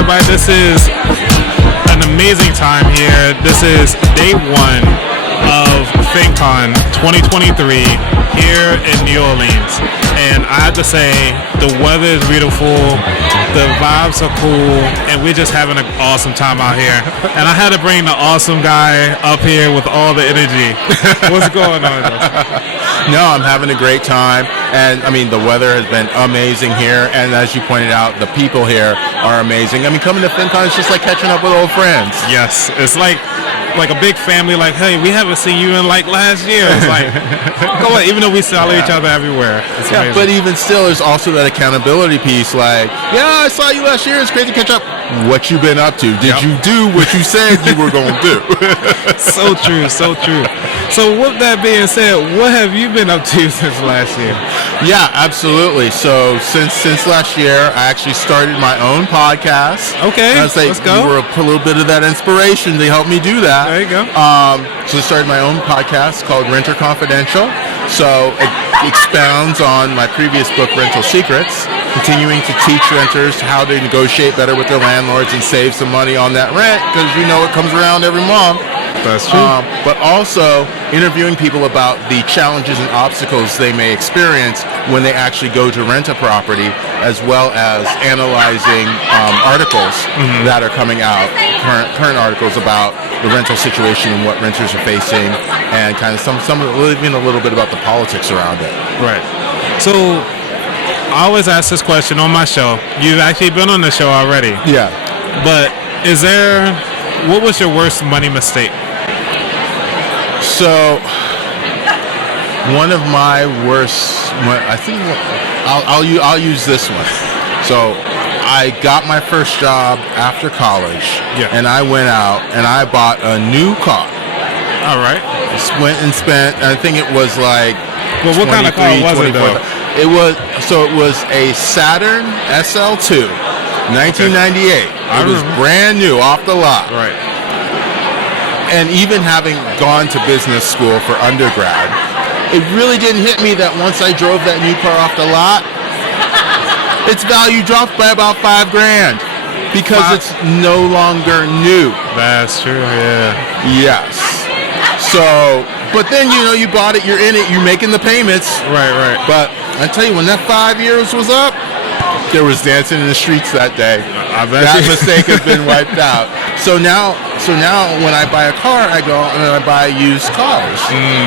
everybody. This is an amazing time here. This is day one of Fincon 2023 here in New Orleans. And I have to say, the weather is beautiful, the vibes are cool, and we're just having an awesome time out here. And I had to bring the awesome guy up here with all the energy. What's going on? No, I'm having a great time. And, I mean, the weather has been amazing here. And as you pointed out, the people here are amazing. I mean, coming to Fincon is just like catching up with old friends. Yes, it's like a big family, like, hey, we haven't seen you in like last year. It's like, go on, even though we follow each other everywhere. It's amazing. But even still, there's also that accountability piece, like, yeah, I saw you last year, it's great to catch up. What you been up to? Did you do what you said you were going to do? So true, so true. So with that being said, what have you been up to since last year? Yeah, absolutely. So since last year, I actually started my own podcast. Okay, let's go. You were a little bit of that inspiration to help me do that. There you go. So I started my own podcast called Renter Confidential. So it expounds on my previous book, Rental Secrets, continuing to teach renters how to negotiate better with their landlords and save some money on that rent, because you know it comes around every month. That's true. But also interviewing people about the challenges and obstacles they may experience when they actually go to rent a property, as well as analyzing articles that are coming out, current articles about the rental situation and what renters are facing, and kind of even a little bit about the politics around it. Right. So I always ask this question on my show. You've actually been on the show already. Yeah. But what was your worst money mistake? So one of my worst, I think I'll use this one. So I got my first job after college, and I went out and I bought a new car. All right. Went and spent, I think it was like, well, what kind of car was it though? It was a Saturn SL2, 1998. It was brand new, off the lot. Right. And even having gone to business school for undergrad, it really didn't hit me that once I drove that new car off the lot, its value dropped by about $5,000 because it's no longer new. That's true, yeah. Yes. So, but then, you bought it, you're in it, you're making the payments. Right. But I tell you, when that 5 years was up, there was dancing in the streets that day. That mistake has been wiped out. So now when I buy a car, I go and I buy used cars.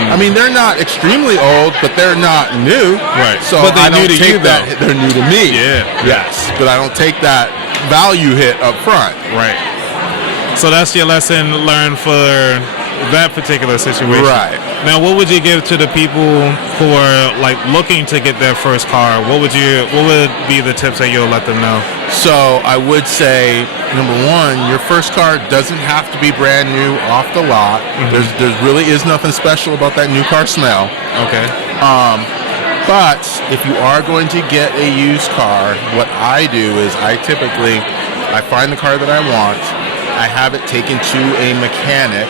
I mean, they're not extremely old, but they're not new. Right. So but I don't take that. They're new to me. Yeah. Yes. But I don't take that value hit up front. Right. So that's your lesson learned for that particular situation. Right. Now, what would you give to the people who are like looking to get their first car? What would be the tips that you'll let them know? So I would say, number one, your first car doesn't have to be brand new off the lot. There really is nothing special about that new car smell. Okay. But if you are going to get a used car, what I do is I find the car that I want. I have it taken to a mechanic,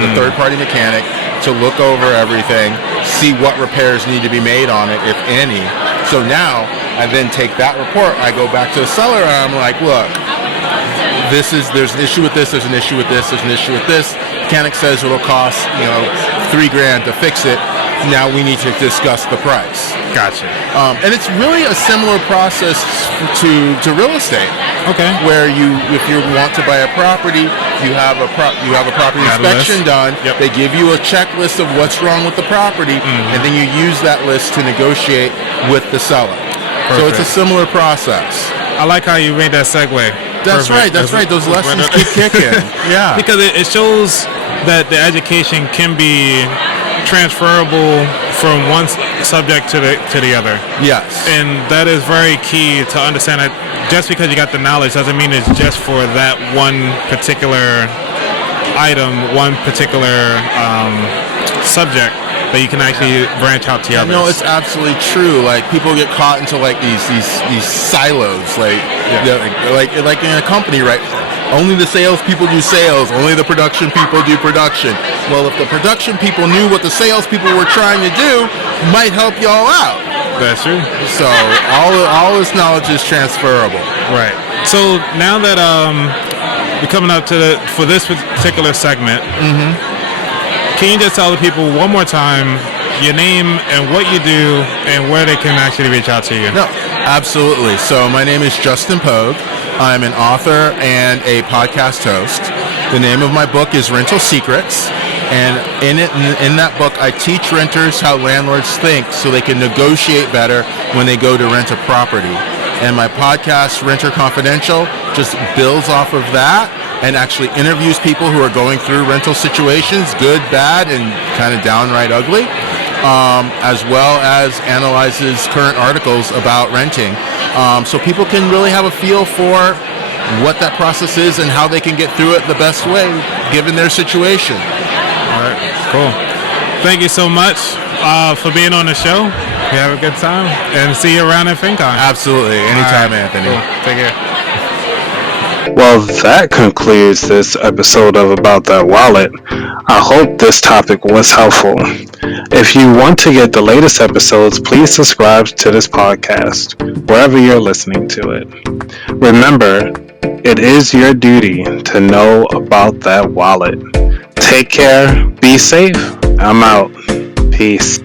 the third-party mechanic, to look over everything, see what repairs need to be made on it, if any. So now I then take that report, I go back to the seller, and I'm like, look, there's an issue with this, there's an issue with this, there's an issue with this. Mechanic says it'll cost, $3,000 to fix it. Now we need to discuss the price. Gotcha. And it's really a similar process to real estate. Okay. Where if you want to buy a property, you have a property inspection done. Yep. They give you a checklist of what's wrong with the property, and then you use that list to negotiate with the seller. Perfect. So it's a similar process. I like how you made that segue. That's right. Those lessons keep kicking. Yeah. Because it shows that the education can be transferable from one subject to the other. Yes. And that is very key to understand that just because you got the knowledge doesn't mean it's just for that one particular item, one particular subject, that you can actually branch out to others. No, it's absolutely true. Like, people get caught into like these silos, like in a company, right? Only the sales people do sales. Only the production people do production. Well, if the production people knew what the sales people were trying to do, might help y'all out. That's true. So all this knowledge is transferable. Right. So now that we're coming up for this particular segment, can you just tell the people one more time your name and what you do and where they can actually reach out to you? No, absolutely. So my name is Justin Pogue. I'm an author and a podcast host. The name of my book is Rental Secrets. And in that book, I teach renters how landlords think so they can negotiate better when they go to rent a property. And my podcast, Renter Confidential, just builds off of that and actually interviews people who are going through rental situations, good, bad, and kind of downright ugly, as well as analyzes current articles about renting. So people can really have a feel for what that process is and how they can get through it the best way given their situation. All right, cool. Thank you so much for being on the show. You have a good time, and see you around at Fincon. Absolutely. Anytime, right. Anthony. Cool. Take care. Well, that concludes this episode of About That Wallet. I hope this topic was helpful. If you want to get the latest episodes, please subscribe to this podcast, wherever you're listening to it. Remember, it is your duty to know about that wallet. Take care, be safe, I'm out. Peace.